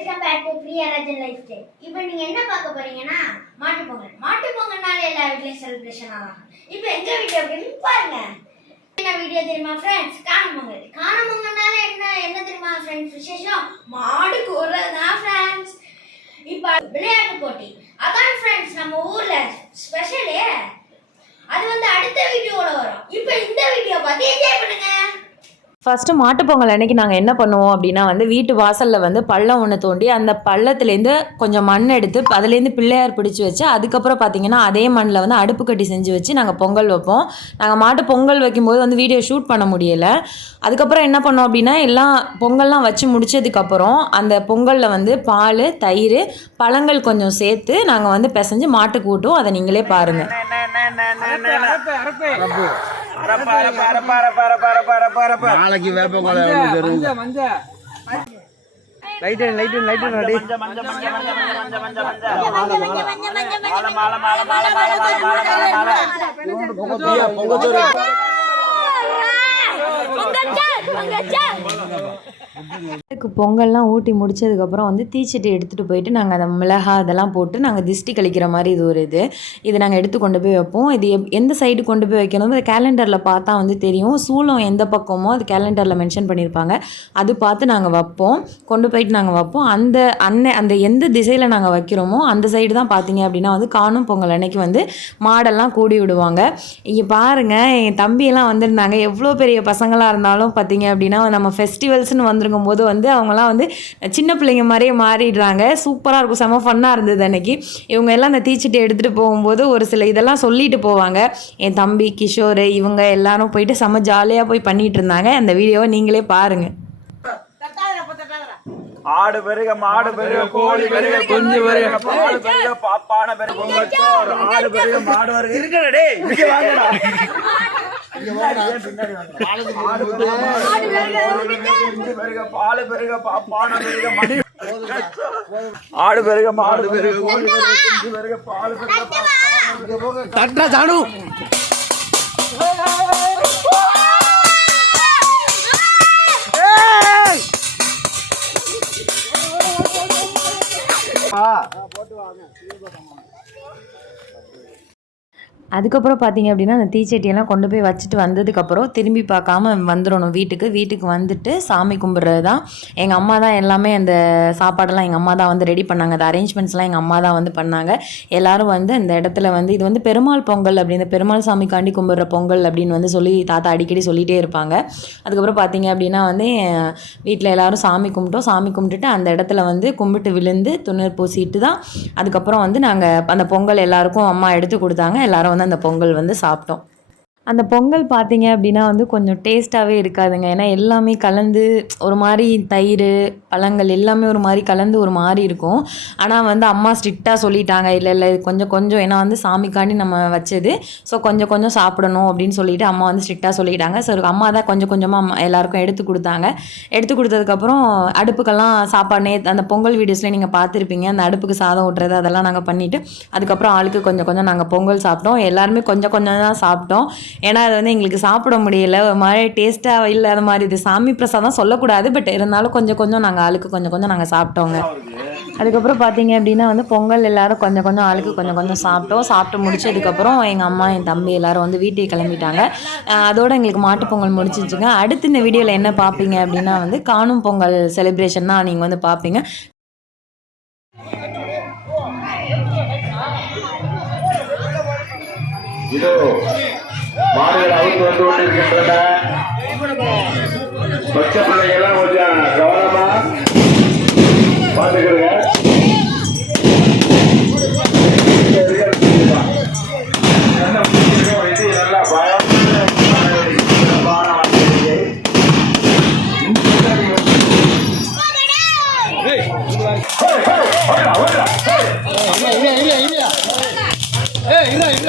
Welcome back to free அரஜன் life style இப்போ நீங்க என்ன பார்க்க போறீங்கன்னா மாட்டு பொங்கல். மாட்டு பொங்கல்னால எல்லா வீட்லயும் செலிப்ரேஷன் ஆகும் இப்போ எங்க வீடியோ அப்படின்னு பாருங்க. என்ன வீடியோ தெரியுமா ஃப்ரெண்ட்ஸ் காணும் பொங்கல். காணும் பொங்கல்னால என்ன என்ன தெரியுமா ஃப்ரெண்ட்ஸ் விசேஷம்? மாடு கூறது தான் ஃப்ரெண்ட்ஸ் இப்போ விளையாட்டு போட்டி அதான் ஃப்ரெண்ட்ஸ் நம்ம ஊர்ல ஸ்பெஷலே அது வந்து அடுத்த வீடியோல வரும் இப்போ இந்த வீடியோ பார்த்து என்ஜாய் பண்ணுங்க ஃபஸ்ட்டு மாட்டுப்பொங்கல் அன்னைக்கு நாங்கள் என்ன பண்ணுவோம் அப்படின்னா வந்து வீட்டு வாசலில் வந்து பள்ளம் ஒன்று தோண்டி அந்த பள்ளத்துலேருந்து கொஞ்சம் மண் எடுத்து அதுலேருந்து பிள்ளையார் பிடிச்சி வச்சு அதுக்கப்புறம் பார்த்தீங்கன்னா அதே மண்ணில் வந்து அடுப்பு கட்டி செஞ்சு வச்சு நாங்கள் பொங்கல் வைப்போம். நாங்கள் மாட்டு பொங்கல் வைக்கும்போது வந்து வீடியோ ஷூட் பண்ண முடியலை. அதுக்கப்புறம் என்ன பண்ணோம் அப்படின்னா எல்லாம் பொங்கல்லாம் வச்சு முடிச்சதுக்கப்புறம் அந்த பொங்கலில் வந்து பால் தயிர் பழங்கள் கொஞ்சம் சேர்த்து நாங்கள் வந்து பிசைஞ்சு மாட்டுக்கு ஊட்டுவோம் அதை நீங்களே பாருங்கள் நாளைக்கு வேப்ப கொலை வந்து லைட் லைட் லைட் ரெடி அதுக்கு பொங்கல்லாம் ஊட்டி முடிச்சதுக்கப்புறம் வந்து தீச்சட்டி எடுத்துகிட்டு போயிட்டு நாங்கள் அந்த மிளகா அதெல்லாம் போட்டு நாங்கள் திஷ்டி கழிக்கிற மாதிரி இது ஒரு இது. இது நாங்கள் எடுத்து கொண்டு போய் வைப்போம். இது எந்த சைடு கொண்டு போய் வைக்கணும் அது கேலண்டரில் பார்த்தா வந்து தெரியும். சூளம் எந்த பக்கமோ அது கேலண்டரில் மென்ஷன் பண்ணியிருப்பாங்க. அது பார்த்து நாங்கள் வைப்போம். கொண்டு போயிட்டு நாங்கள் வைப்போம். அந்த அன்னை அந்த எந்த திசையில் நாங்கள் வைக்கிறோமோ அந்த சைடு தான் பார்த்தீங்க அப்படின்னா வந்து காணும் பொங்கல் அன்னைக்கு வந்து மாடெல்லாம் கூடி விடுவாங்க. இங்கே பாருங்கள் என் தம்பியெல்லாம் வந்திருந்தாங்க. எவ்வளோ பெரிய பசங்களாக இருந்தாலும் பார்த்தீங்க அப்படின்னா நம்ம ஃபெஸ்டிவல்ஸ்னு வந்திருக்கும் போது வந்து அவங்களாம் வந்து சின்ன பிள்ளைங்க மாதிரியே மாறிடுறாங்க. சூப்பராக இருக்கும். செம ஃபன்னாக இருந்தது அன்னைக்கு. இவங்க எல்லாம் அந்த தீச்சட்டி எடுத்துகிட்டு போகும்போது ஒரு சில இதெல்லாம் சொல்லிட்டு போவாங்க. என் தம்பி கிஷோர் இவங்க எல்லாரும் போயிட்டு செம ஜாலியாக போய் பண்ணிட்டு இருந்தாங்க. அந்த வீடியோவை நீங்களே பாருங்கள் ஆடு பெருக மாடு பெருக கோழி பெருக குஞ்சு பெருக பாடு பெருக பாப்பான பெருக ஆடு பெருக மாடு பெருக. இருக்கடா டேய். இங்க வாங்கடா. பால் பெருக மணி ஆடு பெருக மாடு பெருக கோழி பால் பெருக தட்டா சாணு அதுக்கப்புறம் பார்த்தீங்க அப்படின்னா அந்த தீச்சட்டியெல்லாம் கொண்டு போய் வச்சுட்டு வந்ததுக்கப்புறம் திரும்பி பார்க்காம வந்துடணும் வீட்டுக்கு. வீட்டுக்கு வந்துட்டு சாமி கும்பிட்றது தான். எங்கள் அம்மா தான் எல்லாமே அந்த சாப்பாடெல்லாம் எங்கள் அம்மா தான் வந்து ரெடி பண்ணாங்க. அந்த அரேஞ்ச்மெண்ட்ஸ்லாம் எங்கள் அம்மா தான் வந்து பண்ணாங்க. எல்லோரும் வந்து அந்த இடத்துல வந்து இது வந்து பெருமாள் பொங்கல் அப்படின்னு பெருமாள் சாமிக்காண்டி கும்பிட்ற பொங்கல் அப்படின்னு வந்து சொல்லி தாத்தா அடிக்கடி சொல்லிகிட்டே இருப்பாங்க. அதுக்கப்புறம் பார்த்தீங்க அப்படின்னா வந்து வீட்டில் எல்லாரும் சாமி கும்பிட்டோம். சாமி கும்பிட்டுட்டு அந்த இடத்துல வந்து கும்பிட்டு விழுந்து துணர் பூசிட்டு தான் அதுக்கப்புறம் வந்து நாங்கள் அந்த பொங்கல் எல்லாருக்கும் அம்மா எடுத்து கொடுத்தாங்க. எல்லோரும் வந்து அந்த பொங்கல் வந்து சாப்பிட்டோம். அந்த பொங்கல் பார்த்தீங்க அப்படின்னா வந்து கொஞ்சம் டேஸ்ட்டாகவே இருக்காதுங்க. ஏன்னா எல்லாமே கலந்து ஒரு மாதிரி தயிர் பழங்கள் எல்லாமே ஒரு மாதிரி கலந்து ஒரு மாதிரி இருக்கும். ஆனால் வந்து அம்மா ஸ்ட்ரிக்டாக சொல்லிட்டாங்க. இல்லை இல்லை இது கொஞ்சம் கொஞ்சம் ஏன்னா வந்து சாமிக்காண்டி நம்ம வச்சது. ஸோ கொஞ்சம் கொஞ்சம் சாப்பிடணும் அப்படின்னு சொல்லிட்டு அம்மா வந்து ஸ்ட்ரிக்டாக சொல்லிட்டாங்க. ஸோ அம்மா தான் கொஞ்சம் கொஞ்சமாக அம்மா எல்லாருக்கும் எடுத்து கொடுத்தாங்க. எடுத்து கொடுத்ததுக்கப்புறம் அடுப்புக்கெல்லாம் சாப்பாடு நே அந்த பொங்கல் வீடியோஸில் நீங்கள் பார்த்துருப்பீங்க. அந்த அடுப்புக்கு சாதம் ஊட்டுறது அதெல்லாம் நாங்கள் பண்ணிவிட்டு அதுக்கப்புறம் ஆளுக்கு கொஞ்சம் கொஞ்சம் நாங்கள் பொங்கல் சாப்பிட்டோம். எல்லாருமே கொஞ்சம் கொஞ்சம் தான் சாப்பிட்டோம். ஏன்னா அது வந்து எங்களுக்கு சாப்பிட முடியல. ஒரு மாதிரி டேஸ்ட்டாக இல்லாத மாதிரி இது சாமி பிரசாதம் சொல்லக்கூடாது. பட் இருந்தாலும் கொஞ்சம் கொஞ்சம் நாங்கள் ஆளுக்கு கொஞ்சம் கொஞ்சம் நாங்கள் சாப்பிட்டோங்க. அதுக்கப்புறம் பார்த்தீங்க அப்படின்னா வந்து பொங்கல் எல்லாரும் கொஞ்சம் கொஞ்சம் ஆளுக்கு கொஞ்சம் கொஞ்சம் சாப்பிட்டோம். சாப்பிட்டு முடிச்சதுக்கப்புறம் எங்கள் அம்மா என் தம்பி எல்லாரும் வந்து வீட்டுக்கு கிளம்பிட்டாங்க. அதோடு அதோட எங்களுக்கு மாட்டு பொங்கல் முடிச்சிச்சுங்க அடுத்து இந்த வீடியோவில் என்ன பார்ப்பீங்க அப்படின்னா வந்து காணும் பொங்கல் செலிப்ரேஷன் தான் நீங்கள் வந்து பார்ப்பீங்க. இதோ மாடுகள் அவுத்து வந்து கொண்டிருக்கின்றன பச்சை பிள்ளைங்கெல்லாம் கொஞ்சம் கவனமா பார்த்துக்கிறங்க இது நல்லா பயம் மாடு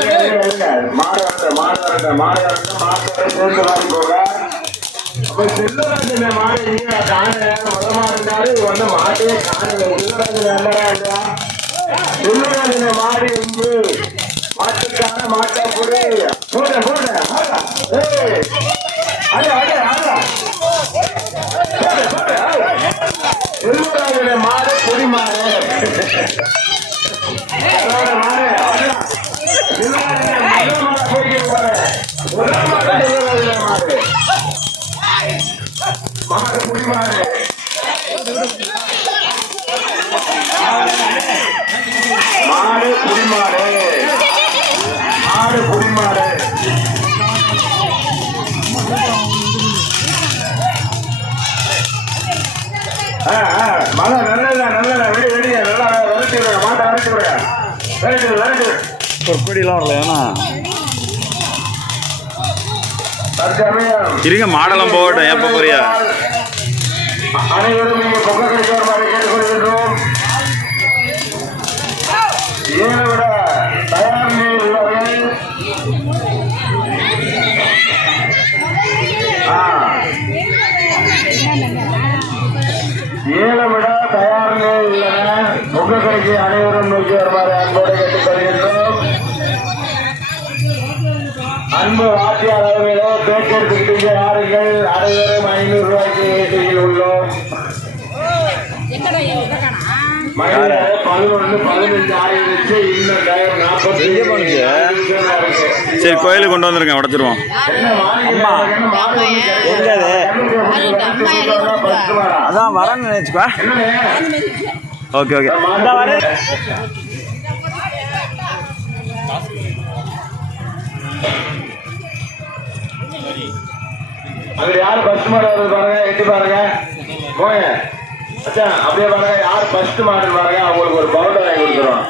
வரட்ட மாடு மாடு மாடு போக. அப்ப மாடு காணல மொத்தமா இருந்தாலும் இது மாட்டே காணல செல்வராஜன் இல்லையா? மாடு இங்கு மாட்டுக்கான மாட்டா போடு. போட போட. ஏய். அட அட அட. மாடு மாடு புடி மாடு மாடு ஆ, மழை நல்லதா நல்லதா வெடி நல்லா விரட்டி விடுங்க மாட்டை விரட்டி விடுங்க விரட்டி விரட்டி வரல ஏன்னா இருங்க மாடெல்லாம் போகட்டும் எப்போ போறியா அனைவரும் இங்கே பொங்க கிடைக்க வருமாறு கேட்டுக்கொள்கின்றோம் ஏழை விட தயார் நிலையில் உள்ளவர்கள். ஏழை விட தயார் நிலையில் உள்ளன பொங்க கடைக்கு அனைவரும் நோக்கி வருமாறு அன்போடு கேட்டுக்கொள்கின்றோம் அன்பு வாத்தியார் அவர்களோ தேர்ந்தெடுத்துக்கிட்டீங்க யாருங்கள் அனைவரும் ஐநூறு ரூபாய்க்கு ஏற்றியில் உள்ளோம் பதினொன்று பதினஞ்சு ஆயிடுச்சு இன்னும் நாற்பத்தி? சரி கோயிலுக்கு கொண்டு வந்துருங்க உடச்சிருவோம். அதான் வரேன்னு நினைச்சுக்கோ. Okay okay. இந்த வரேன். அங்க யார் ஃபர்ஸ்ட் மாடு வருது பாருங்க எட்டி பாருங்க? போங்க. அச்சா அப்படியே பாருங்க யார் ஃபர்ஸ்ட் மாடு பாருங்க அவங்களுக்கு ஒரு பவுண்டர் வாங்கி கொடுத்துருவோம்.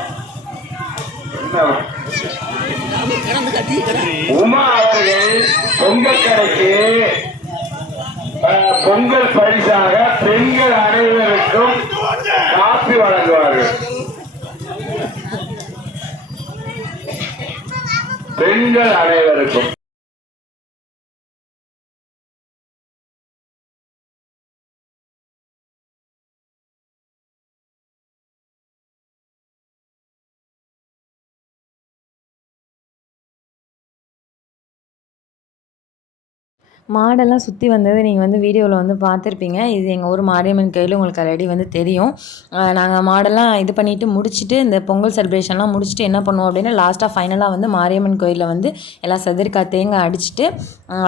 உமா அவர்கள் பொங்கல் கடைக்கு பொங்கல் பரிசாக பெண்கள் அனைவருக்கும் காப்பி வழங்குவார்கள். பெண்கள் அனைவருக்கும். மாடெல்லாம் சுற்றி வந்தது நீங்கள் வந்து வீடியோவில் வந்து பார்த்துருப்பீங்க. இது எங்கள் ஊர் மாரியம்மன் கோயில் உங்களுக்கு ஆல்ரெடி வந்து தெரியும். நாங்கள் மாடெல்லாம் இது பண்ணிவிட்டு முடிச்சுட்டு இந்த பொங்கல் செலிப்ரேஷன்லாம் முடிச்சுட்டு என்ன பண்ணுவோம் அப்படின்னா லாஸ்ட்டாக ஃபைனலாக வந்து மாரியம்மன் கோயிலில் வந்து எல்லாம் செதறிக்காய் தேங்காய் அடிச்சுட்டு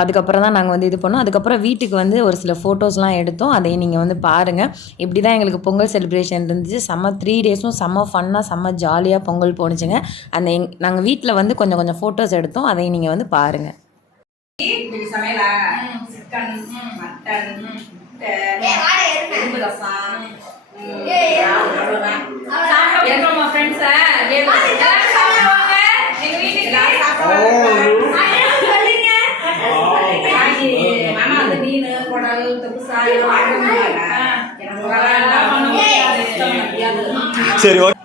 அதுக்கப்புறம் தான் நாங்கள் வந்து இது பண்ணோம். அதுக்கப்புறம் வீட்டுக்கு வந்து ஒரு சில ஃபோட்டோஸ்லாம் எடுத்தோம். அதை நீங்கள் வந்து பாருங்கள் இப்படி தான் எங்களுக்கு பொங்கல் செலிப்ரேஷன் இருந்துச்சு. செம்ம த்ரீ டேஸும் செம்ம ஃபன்னாக செம்ம ஜாலியாக பொங்கல் போணுச்சுங்க. அந்த எங் நாங்கள் வீட்டில் வந்து கொஞ்சம் கொஞ்சம் ஃபோட்டோஸ் எடுத்தோம். அதை நீங்கள் வந்து பாருங்கள் இன்னைக்கு சமையலா? சிக்கன் மட்டன் முட்டை எலும்பு ரசம். எங்க வீட்டுக்கு காய்கறி, மாமா அந்த மீன், குடல், தொகுசா எல்லாம் வாங்கணும்ல. எனக்கு ஒரு